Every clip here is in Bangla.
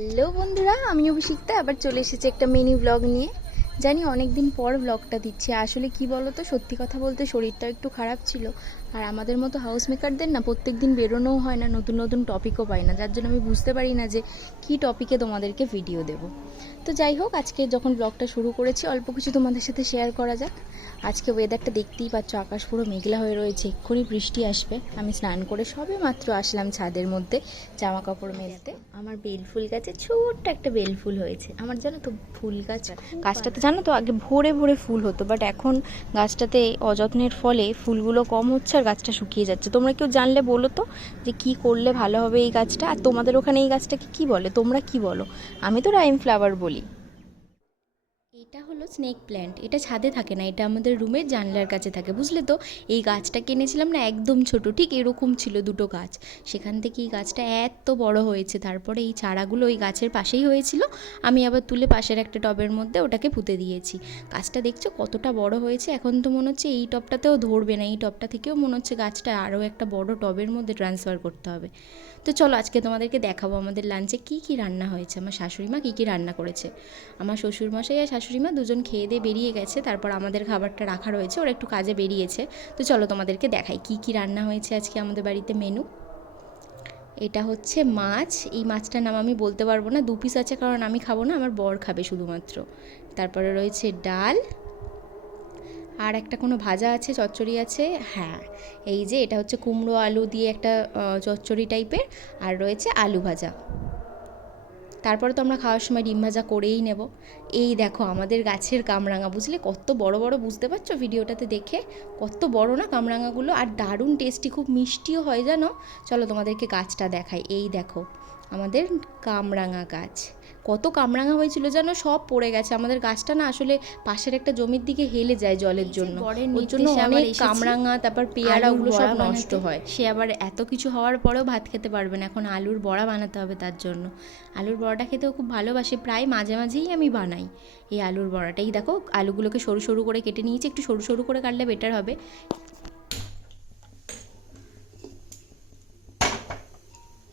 হ্যালো বন্ধুরা, আমি অভিষিক্তা আবার চলে এসেছি একটা মিনি ব্লগ নিয়ে। জানি অনেক দিন পর ব্লগটা দিচ্ছি। আসলে কি বলো তো, সত্যি কথা বলতে শরীরটাও একটু খারাপ ছিল। আর আমাদের মতো হাউস মেকারদের না প্রত্যেক দিন বেরোনোও হয় না, নতুন নতুন টপিকও পাই না, যার জন্য আমি বুঝতে পারি না যে কী টপিকে তোমাদেরকে ভিডিও দেব। তো যাই হোক, আজকে যখন ব্লগটা শুরু করেছি অল্প কিছু তোমাদের সাথে শেয়ার করা যাক। আজকে ওয়েদারটা দেখতেই পাচ্ছ, আকাশ পুরো মেঘলা হয়ে রয়েছে, এক্ষুনি বৃষ্টি আসবে। আমি স্নান করে সবে মাত্র আসলাম ছাদের মধ্যে জামা কাপড় মেলতে। আমার বেলফুল গাছে ছোট্ট একটা বেলফুল হয়েছে। আমার জানো তো ফুল গাছটাতে জানো তো আগে ভরে ভরে ফুল হতো, বাট এখন গাছটাতে অযত্নের ফলে ফুলগুলো কম হচ্ছে আর গাছটা শুকিয়ে যাচ্ছে। তোমরা কেউ জানলে বলো তো যে কি করলে ভালো হবে এই গাছটা। আর তোমাদের ওখানে এই গাছটাকে কি বলে, তোমরা কি বলো? আমি তো রাইম ফ্লাওয়ার বলি। এটা হলো স্নেক প্ল্যান্ট। এটা ছাদে থাকে না, এটা আমাদের রুমের জানলার কাছে থাকে, বুঝলে তো। এই গাছটা কিনেছিলাম না, একদম ছোট, ঠিক এরকম ছিল দুটো গাছ। সেখান থেকে এই গাছটা এত বড় হয়েছে। তারপরে এই চারাগুলো ওই গাছের পাশেই হয়েছিল, আমি আবার তুলে পাশের একটা টবের মধ্যে ওটাকে পুঁতে দিয়েছি। গাছটা দেখছো কতটা বড় হয়েছে। এখন তো মনে হচ্ছে এই টবটাতেও ধরবে না, এই টবটা থেকেও মনে হচ্ছে গাছটা আরও একটা বড় টবের মধ্যে ট্রান্সফার করতে হবে। তো চলো আজকে তোমাদেরকে দেখাবো আমাদের লাঞ্চে কী কী রান্না হয়েছে। আমার শাশুড়ি মা কী কী রান্না করেছে। আমার শ্বশুরমশাই আর শাশুড়ি মা দুজন খেয়ে দিয়ে বেরিয়ে গেছে, তারপর আমাদের খাবারটা রাখা রয়েছে, ওরা একটু কাজে বেরিয়েছে। তো চলো তোমাদেরকে দেখাই কী কী রান্না হয়েছে আজকে আমাদের বাড়িতে মেনু। এটা হচ্ছে মাছ। এই মাছটার নাম আমি বলতে পারবো না, 2 পিস আছে, কারণ আমি খাবো না, আমার বর খাবে শুধুমাত্র। তারপরে রয়েছে ডাল, আর একটা কোনো ভাজা আছে, চচ্চড়ি আছে। হ্যাঁ, এই যে এটা হচ্ছে কুমড়ো আলু দিয়ে একটা চচ্চড়ি টাইপের, আর রয়েছে আলু ভাজা। তারপরে তো আমরা খাওয়ার সময় ডিম ভাজা করেই নেব। এই দেখো আমাদের গাছের কামরাঙা, বুঝলে কত বড় বড়, বুঝতে পারছো ভিডিওটাতে দেখে কত বড় না কামরাঙাগুলো, আর দারুণ টেস্টি, খুব মিষ্টিও হয় জানো। চলো তোমাদেরকে গাছটা দেখাই। এই দেখো আমাদের কামরাঙা গাছ, কত কামরাঙা হয়েছিল জানো, সব পড়ে গেছে। আমাদের গাছটা না আসলে পাশের একটা জমির দিকে হেলে যায় জলের জন্য, ওর জন্য অনেক কামরাঙা, তারপর পেয়ারা, ওগুলো সব নষ্ট হয়। সে আবার এত কিছু হওয়ার পরেও ভাত খেতে পারবে না, এখন আলুর বড়া বানাতে হবে তার জন্য। আলুর বড়াটা খেতেও খুব ভালোবাসে, প্রায় মাঝে মাঝেই আমি বানাই এই আলুর বড়াটাই। দেখো আলুগুলোকে সরু সরু করে কেটে নিয়েছি, একটু সরু সরু করে কাটলে বেটার হবে।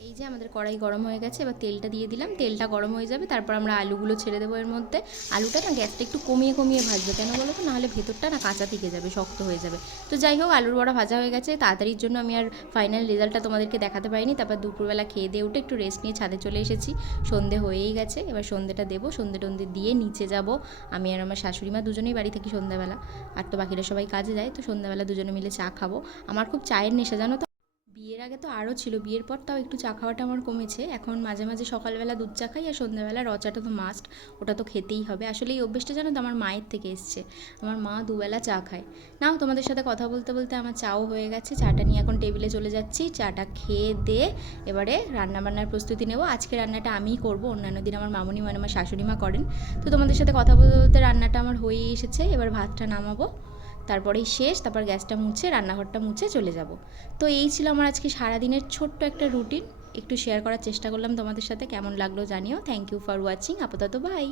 এই যে আমাদের কড়াই গরম হয়ে গেছে, এবার তেলটা দিয়ে দিলাম, তেলটা গরম হয়ে যাবে, তারপর আমরা আলুগুলো ছেড়ে দেবো এর মধ্যে। আলুটা না গ্যাসটা একটু কমিয়ে কমিয়ে ভাজবে, কেন বলো তো, নাহলে ভেতরটা না কাঁচা থেকে যাবে, শক্ত হয়ে যাবে। তো যাই হোক, আলুর বড়া ভাজা হয়ে গেছে, তাড়াতাড়ির জন্য আমি আর ফাইনাল রেজাল্টটা তোমাদেরকে দেখাতে পারিনি। তারপর দুপুরবেলা খেয়ে দিয়ে উঠে একটু রেস্ট নিয়ে ছাদে চলে এসেছি। সন্ধে হয়েই গেছে, এবার সন্ধেটা দেবো, সন্ধে টন্ধে দিয়ে নিচে যাব। আমি আর আমার শাশুড়ি মা দুজনেই বাড়ি থাকি সন্ধ্যাবেলা, আর তো বাকিরা সবাই কাজে যায়, তো সন্ধ্যাবেলা দুজনে মিলে চা খাবো। আমার খুব চায়ের নেশা জানো তো। বিয়ের আগে তো আরও ছিল, বিয়ের পর তাও একটু চা খাওয়াটা আমার কমেছে। এখন মাঝে মাঝে সকালবেলা দুধ চা খাই, আর সন্ধ্যাবেলা র চাটা তো মাস্ট, ওটা তো খেতেই হবে। আসলে এই অভ্যেসটা জানো তো আমার মায়ের থেকে এসছে, আমার মা দুবেলা চা খায়। নাও তোমাদের সাথে কথা বলতে বলতে আমার চাও হয়ে গেছে, চাটা নিয়ে এখন টেবিলে চলে যাচ্ছি। চাটা খেয়ে দিয়ে এবারে রান্নাবান্নার প্রস্তুতি নেব। আজকে রান্নাটা আমিই করব, অন্যান্য দিন আমার মামুনি মানে আমার শাশুড়ি মা করেন। তো তোমাদের সাথে কথা বলতে বলতে রান্নাটা আমার হয়েই এসেছে, এবার ভাতটা নামাবো, তারপরেই শেষ। তারপর গ্যাসটা মুছে রান্নাঘরটা মুছে চলে যাব। তো এই ছিল আমার আজকে সারাদিনের ছোট্ট একটা রুটিন, একটু শেয়ার করার চেষ্টা করলাম তোমাদের সাথে। কেমন লাগলো জানিও। Thank you for watching. আপাতত বাই।